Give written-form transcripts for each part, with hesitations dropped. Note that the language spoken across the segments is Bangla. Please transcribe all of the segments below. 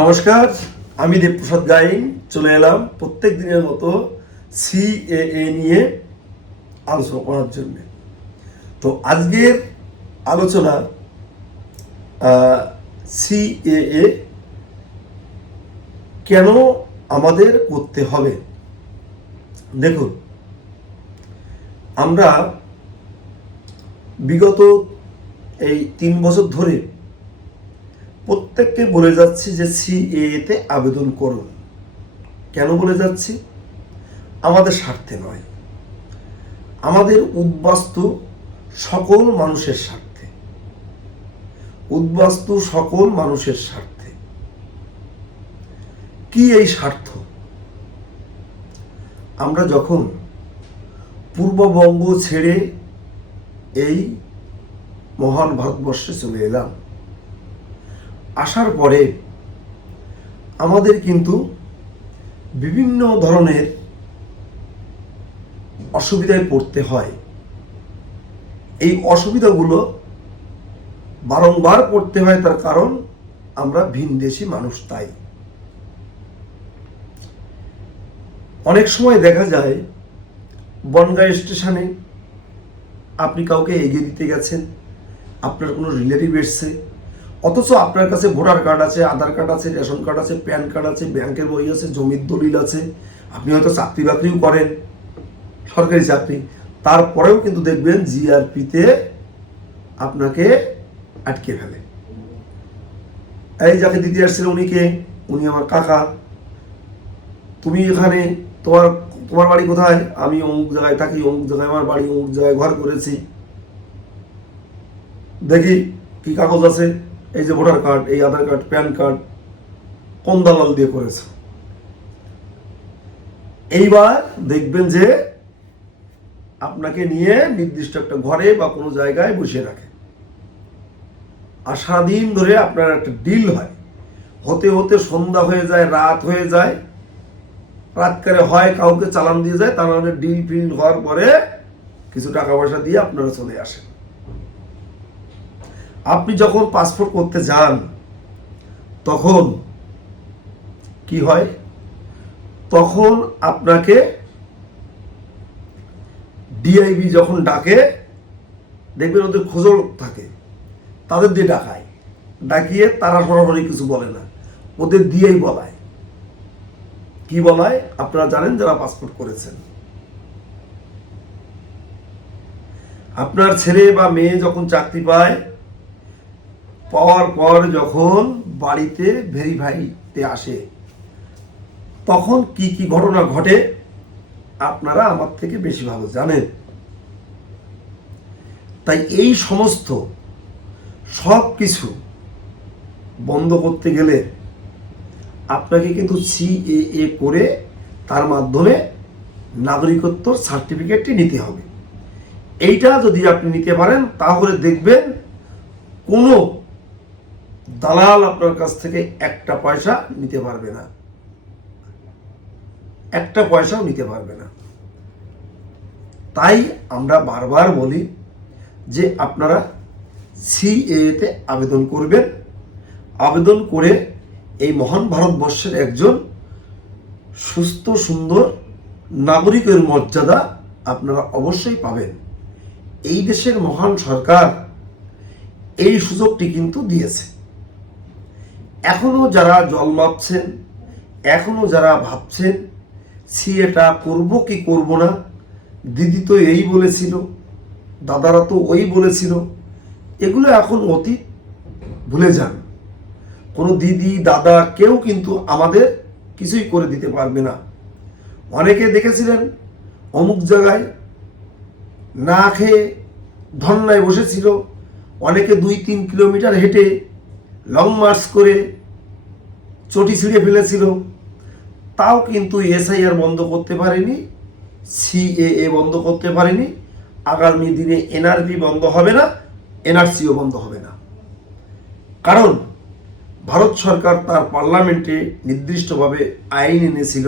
নমস্কার, আমি দেবপ্রসাদ গাইন চলে এলাম প্রত্যেক দিনের মতো সিএএ নিয়ে আলোচনা করার জন্য। তো আজকের আলোচনা সিএএ কেন আমাদের করতে হবে। দেখুন, আমরা বিগত এই 3 বছর ধরে প্রত্যেককে বলে যাচ্ছি যে সিএএতে আবেদন করুন। কেন বলে যাচ্ছি? আমাদের স্বার্থে নয়, আমাদের উদ্বাস্তু সকল মানুষের স্বার্থে, উদ্বাস্তু সকল মানুষের স্বার্থে। কি এই স্বার্থ? আমরা যখন পূর্ববঙ্গ ছেড়ে এই মহান ভারতবর্ষে চলে এলাম, আসার পরে আমাদের কিন্তু বিভিন্ন ধরনের অসুবিধায় পড়তে হয়। এই অসুবিধাগুলো বারংবার পড়তে হয়, তার কারণ আমরা ভিনদেশী মানুষ। তাই অনেক সময় দেখা যায় বনগাঁ স্টেশনে আপনি কাউকে এগিয়ে দিতে গেছেন, আপনার কোনো রিলেটিভ এসছে, অথচ আপনার কাছে ভোটার কার্ড আছে, আধার কার্ড আছে, রেশন কার্ড আছে, প্যান কার্ড আছে, ব্যাংকের বই আছে, জমির দলিল আছে, আপনি হয়তো চাকরি বাকরিও করেন, সরকারি চাকরি, তারপরেও কিন্তু দেখবেন জিআরপিতে আপনাকে আটকে ফেলে। এই যাকে দিতে আসছিল উনি কে? উনি আমার কাকা। তুমি এখানে, তোমার বাড়ি কোথায়? আমি অমুক জায়গায় থাকি, অমুক জায়গায় আমার বাড়ি, অমুক জায়গায় ঘর করেছি। দেখি কি কাগজ আছে? এই যে ভোটার কার্ড, এই আধার কার্ড, প্যান কার্ড, কোন দালাল দিয়ে করেছে? এইবার দেখবেন যে আপনাকে নিয়ে নির্দিষ্ট একটা ঘরে বা কোনো জায়গায় বসিয়ে রাখে, আর সারাদিন ধরে আপনার একটা ডিল হয়। হতে হতে সন্ধ্যা হয়ে যায়, রাত হয়ে যায়, রাতকারে হয় কাউকে চালান দিয়ে যায়, তার মানে ডিল ফিল হওয়ার পরে কিছু টাকা পয়সা দিয়ে আপনারা চলে আসেন। আপনি যখন পাসপোর্ট করতে যান তখন কি হয়? তখন আপনাকে ডিআইবি যখন ডাকে, দেখবেন ওদের খোঁজল থাকে, তাদের দিয়ে ডাকিয়ে তারা সরাসরি কিছু বলে না, ওদের দিয়েই বলায়। কি বলায় আপনারা জানেন যারা পাসপোর্ট করেছেন। আপনার ছেলে বা মেয়ে যখন চাকরি পায়, পাওয়ার পর যখন বাড়িতে ভেরিফাইতে আসে, তখন কি কি ঘটনা ঘটে আপনারা আমার থেকে বেশি ভালো জানেন। তাই এই সমস্ত সব কিছু বন্ধ করতে গেলে আপনাকে কিন্তু সিএএ করে তার মাধ্যমে নাগরিকত্ব সার্টিফিকেটটি নিতে হবে। এইটা যদি আপনি নিতে পারেন তাহলে দেখবেন কোনো দালাল আপনার কাছ থেকে একটা পয়সা নিতে পারবে না, একটা পয়সাও নিতে পারবে না। তাই আমরা বারবার বলি যে আপনারা সিএএতে আবেদন করবেন। আবেদন করে এই মহান ভারতবর্ষের একজন সুস্থ সুন্দর নাগরিকের মর্যাদা আপনারা অবশ্যই পাবেন। এই দেশের মহান সরকার এই সুযোগটি কিন্তু দিয়েছে। এখনো যারা জল মাপছেন, এখনো যারা ভাবছেন সিএটা করব কি করব না, দিদি তো এই বলেছিল, দাদারা তো ওই বলেছিল, এগুলো এখন অতীত, ভুলে যান। কোনো দিদি দাদা কেউ কিন্তু আমাদের কিছুই করে দিতে পারবে না। অনেকে দেখেছিলেন অমুক জায়গায় না খেয়ে ধর্নায় বসেছিল, অনেকে 2-3 কিলোমিটার হেঁটে লং মার্চ করে চটি ছিঁড়ে ফেলেছিল, তাও কিন্তু এসআইআর বন্ধ করতে পারেনি, সিএএ বন্ধ করতে পারেনি। আগামী দিনে এনআরপি বন্ধ হবে না, এনআরসিও বন্ধ হবে না। কারণ ভারত সরকার তার পার্লামেন্টে নির্দিষ্টভাবে আইন এনেছিল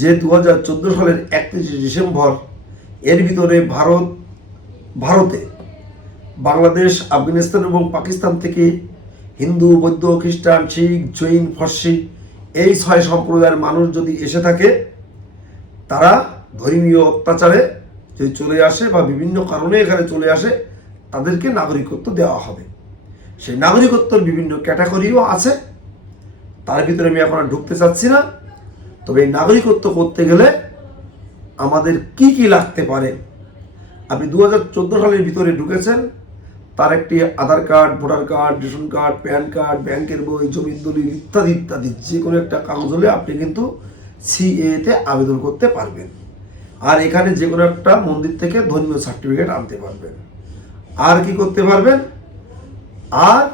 যে 2014 সালের 31 ডিসেম্বর এর ভিতরে ভারতে বাংলাদেশ, আফগানিস্তান এবং পাকিস্তান থেকে হিন্দু, বৌদ্ধ, খ্রিস্টান, শিখ, জৈন, ফর্সি এই 6 সম্প্রদায়ের মানুষ যদি এসে থাকে, তারা ধর্মীয় অত্যাচারে যদি চলে আসে বা বিভিন্ন কারণে এখানে চলে আসে, তাদেরকে নাগরিকত্ব দেওয়া হবে। সেই নাগরিকত্বের বিভিন্ন ক্যাটাগরিও আছে, তার ভিতরে আমি এখন আর ঢুকতে চাচ্ছি না। তবে এই নাগরিকত্ব করতে গেলে আমাদের কি কি লাগতে পারে, আপনি 2014 সালের ভিতরে ঢুকেছেন, তার একটি Aadhaar card, voter card, ration card, PAN card, ব্যাংকের বই, জমির দলিল ইত্যাদি ইত্যাদি যে কোনো একটা কাগজ হলে আপনি কিন্তু সিএতে আবেদন করতে পারবেন। আর এখানে যে কোনো একটা মন্দির থেকে ধর্মীয় সার্টিফিকেট আনতে পারবেন। আর কি করতে পারবেন, আর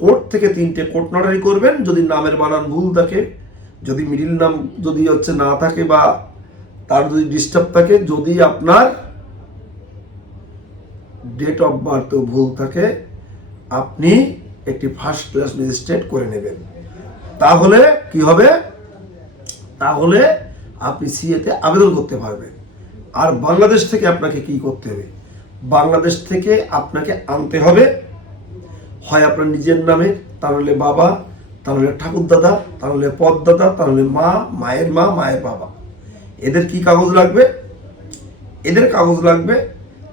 কোর্ট থেকে 3টে কোর্ট নটারি করবেন। যদি নামের বানান ভুল থাকে, যদি মিডিল নাম যদি না থাকে, বা তার যদি ডিস্টার্ব থাকে, যদি আপনার ডেট অফ বার্থ ভুল থাকে, আপনি একটি ফার্স্ট ক্লাস ম্যাজিস্ট্রেট করে নেবেন। তাহলে কি হবে, তাহলে আপনি সিএতে আবেদন করতে পারবেন। আর বাংলাদেশ থেকে আপনাকে কি করতে হবে, বাংলাদেশ থেকে আপনাকে আনতে হবে হয় আপনার নিজের নামে, তাহলে বাবা, তাহলে ঠাকুরদাদা, তাহলে পদদাদা, তাহলে মা, মায়ের মা, মায়ের বাবা। এদের কি কাগজ লাগবে, এদের কাগজ লাগবে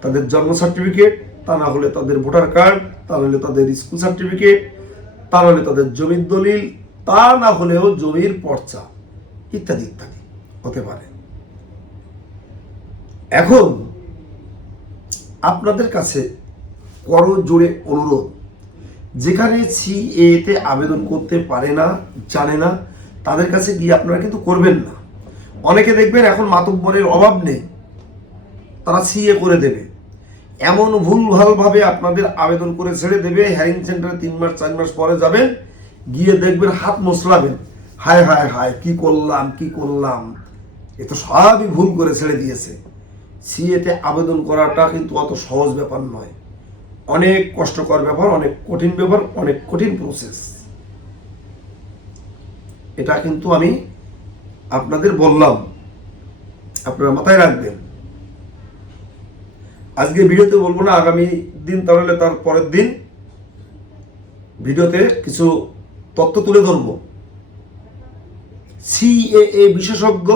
তাদের জন্ম সার্টিফিকেট, তা না হলে তাদের ভোটার কার্ড, তা হলে তাদের স্কুল সার্টিফিকেট, তা হলে তাদের জমির দলিল, তা না হলেও জমির পর্চা ইত্যাদি ইত্যাদি হতে পারে। এখন আপনাদের কাছে করজোড়ে অনুরোধ, যেখানে সিএতে আবেদন করতে পারে না, জানে না, তাদের কাছে গিয়ে আপনারা কিন্তু করবেন না। অনেকে দেখবেন এখন মাতব্বরের অভাব নেই, তারা সিএ করে দেবে, এমন ভুলভালভাবে আপনাদের আবেদন করে ছেড়ে দেবে। হ্যারিং সেন্টারে 3 মাস 4 মাস পরে যাবেন, গিয়ে দেখবেন হাত মোছলাবেন, হায় হায় হায় কি করলাম কি করলাম, এ তো সবই ভুল করে ছেড়ে দিয়েছে। সিএতে আবেদন করাটা কিন্তু অত সহজ ব্যাপার নয়, অনেক কষ্টকর ব্যাপার, অনেক কঠিন ব্যাপার, অনেক কঠিন প্রসেস। এটা কিন্তু আমি আপনাদের বললাম, আপনারা মাথায় রাখবেন। আজকে ভিডিওতে বলবো না, আগামী দিন তাহলে তার পরের দিন ভিডিওতে কিছু তথ্য তুলে ধরব। সিএএ বিশেষজ্ঞ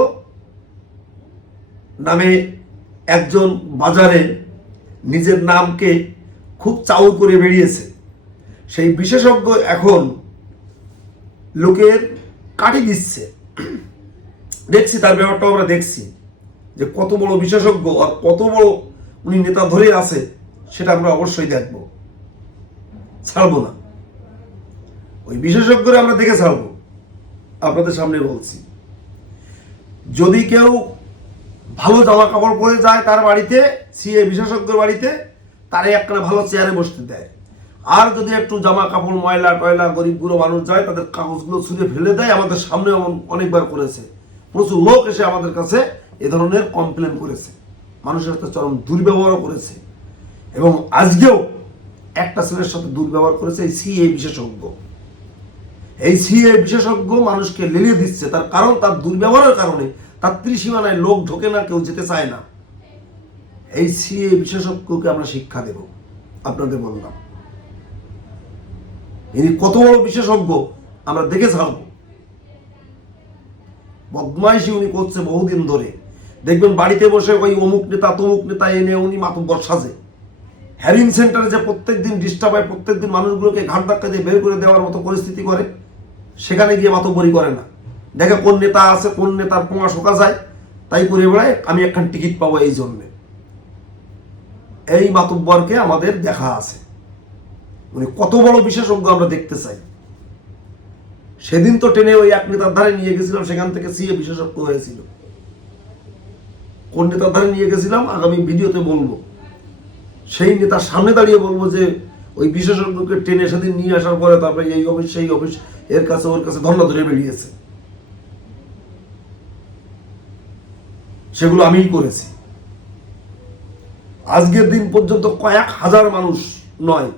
নামে একজন বাজারে নিজের নামকে খুব চাউর করে বেরিয়েছে। সেই বিশেষজ্ঞ এখন লোকের কাটি দিচ্ছে, দেখছি তার ব্যাপারটাও আমরা দেখছি যে কত বড় বিশেষজ্ঞ আর কত বড় উনি নেতা ধরে আছে, সেটা আমরা অবশ্যই দেখব, ছাড়বো না। ওই বিশেষজ্ঞরা আমরা দেখে ছাড়বো, আপনাদের সামনে বলছি। যদি কেউ ভালো জামা কাপড় পরে যায় তার বাড়িতে, সিএ বিশেষজ্ঞর বাড়িতে, তারে একটা ভালো চেয়ারে বসতে দেয়। আর যদি একটু জামা কাপড় ময়লা টয়লা গরিবগুলো মানুষ যায়, তাদের কাগজগুলো ছুঁড়ে ফেলে দেয়। আমাদের সামনে অনেকবার করেছে, প্রচুর লোক এসে আমাদের কাছে এ ধরনের কমপ্লেন করেছে, মানুষের সাথে চরম দুর্ব্যবহারও করেছে। এবং আজকেও একটা ছেলের সাথে দুর্ব্যবহার করেছে এই সিএ বিশেষজ্ঞ। এই সিএ বিশেষজ্ঞ মানুষকে লেলিয়ে দিচ্ছে, তার কারণ তার দুর্ব্যবহারের কারণে তার ত্রিসীমানায় লোক ঢোকে না, কেউ যেতে চায় না। এই সিএ বিশেষজ্ঞকে আমরা শিক্ষা দেব, আপনাদের বললাম। ইনি কত বড় বিশেষজ্ঞ আমরা দেখে ছাড়ব। বদমাইশি উনি করছে বহুদিন ধরে, দেখবেন বাড়িতে বসে ওই অমুক নেতা তমুক নেতা এনে উনি মাতব্বর সাজে। হ্যারিং সেন্টারে যে প্রত্যেকদিন ডিস্টার্ব হয়, প্রত্যেকদিন মানুষগুলোকে ঘাট ধাক্কা দিয়ে বের করে দেওয়ার মতো পরিস্থিতি করে, সেখানে গিয়ে মাতব্বরি করে না, দেখে কোন নেতা আছে, কোন নেতার পোঙা শোকা যায়, তাই করে বেড়ায়, আমি একখান টিকিট পাবো এই জন্যে। এই মাতব্বরকে আমাদের দেখা আছে, উনি কত বড় বিশেষজ্ঞ আমরা দেখতে চাই। সেদিন তো টেনে ওই এক নেতার ধারে নিয়ে গেছিলাম, সেখান থেকে সিএ বিশেষজ্ঞ হয়েছিল। কোন নেতার ধারে নিয়ে গেছিলাম আগামী ভিডিওতে বলবো, সেই নেতার সামনে দাঁড়িয়ে বলবো যে ওই বিশেষজ্ঞকে টেনে সেদিন নিয়ে আসার পরে তারপরে এই অফিস সেই অফিস, এর কাছে ওর কাছে ধর্ণা ধরে বেরিয়েছে। সেগুলো আমিই করেছি। আজকের দিন পর্যন্ত কয়েক হাজার মানুষ নয়,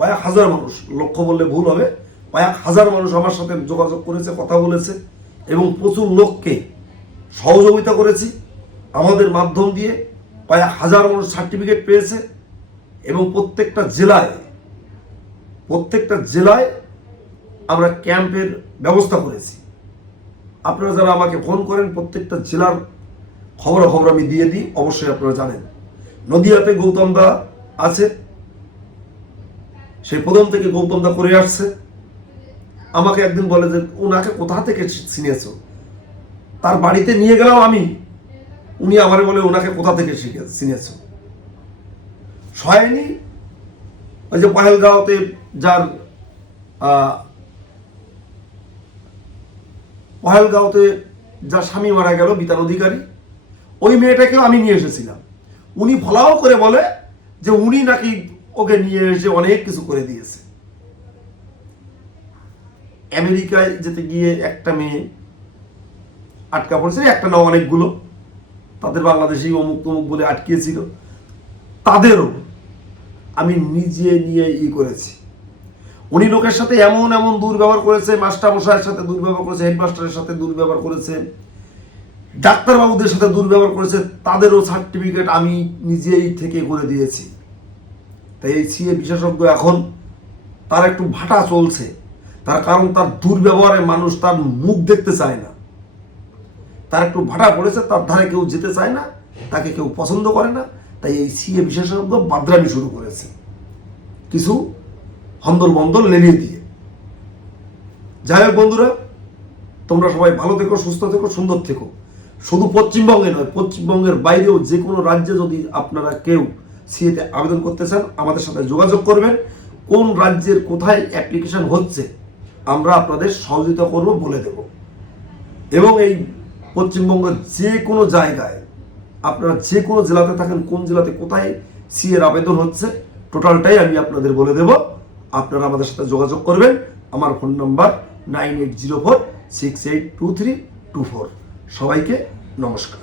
কয়েক হাজার মানুষ, লক্ষ্য বললে ভুল হবে, কয়েক হাজার মানুষ আমার সাথে যোগাযোগ করেছে, কথা বলেছে, এবং প্রচুর লোককে সহযোগিতা করেছি আমাদের মাধ্যম দিয়ে। কয়েক হাজার মানুষ সার্টিফিকেট পেয়েছে, এবং প্রত্যেকটা জেলায় আমরা ক্যাম্পের ব্যবস্থা করেছি। আপনারা যারা আমাকে ফোন করেন প্রত্যেকটা জেলার খবর আমি দিয়ে দিই, অবশ্যই আপনারা জানেন। নদিয়াতে গৌতম দা আছে, সেই প্রথম থেকে গৌতম দা করে আসছে। আমাকে একদিন বলে যে ওনাকে কোথা থেকে চিনেছো, তার বাড়িতে নিয়ে গেলাম আমি, উনি আমারে বলে ওনাকে কোথা থেকে চিনেছো। সয়নি ওই যে পহেলগাঁওতে যার স্বামী মারা গেল বিতান অধিকারী, ওই মেয়েটাকেও আমি নিয়ে এসেছিলাম। উনি ফলাও করে বলে যে উনি নাকি ওকে নিয়ে এসে অনেক কিছু করে দিয়েছে। আমেরিকায় যেতে গিয়ে একটা মেয়ে আটকা পড়েছে, একটা না অনেকগুলো, তাদের বাংলাদেশি অমুক তমুক বলে আটকিয়েছিল, তাদেরও আমি নিজে নিয়ে করেছি। উনি লোকের সাথে এমন এমন দুর্ব্যবহার করেছে, মাস্টারমশাইয়ের সাথে দুর্ব্যবহার করেছে, হেডমাস্টারের সাথে দুর্ব্যবহার করেছে, ডাক্তারবাবুদের সাথে দুর্ব্যবহার করেছে, তাদেরও সার্টিফিকেট আমি নিজেই থেকে করে দিয়েছি। তাই এই সিএ বিশেষজ্ঞ এখন তার একটু ভাটা চলছে, তার কারণ তার দুর্ব্যবহারে মানুষ তার মুখ দেখতে চায় না, তার একটু ভাটা পড়েছে, তার ধারে কেউ যেতে চায় না, তাকে কেউ পছন্দ করে না। তাই এই সিএ বিশেষজ্ঞ বাদরামি শুরু করেছে কিছু হন্দর বন্দর লেলিয়ে দিয়ে। যাই হোক বন্ধুরা, তোমরা সবাই ভালো থেকো, সুস্থ থেকো, সুন্দর থেকো। শুধু পশ্চিমবঙ্গে নয়, পশ্চিমবঙ্গের বাইরেও যে কোনো রাজ্যে যদি আপনারা কেউ সিএতে আবেদন করতে চান আমাদের সাথে যোগাযোগ করবেন। কোন রাজ্যের কোথায় অ্যাপ্লিকেশন হচ্ছে আমরা আপনাদের সহযোগিতা করব, বলে দেব। এবং এই পশ্চিমবঙ্গের যে কোনো জায়গায় আপনারা যে কোনো জেলাতে থাকেন, কোন জেলাতে কোথায় সিএর আবেদন হচ্ছে টোটালটাই আমি আপনাদের বলে দেব। আপনারা আমাদের সাথে যোগাযোগ করবেন। আমার ফোন নাম্বার 9804682324। সবাইকে নমস্কার।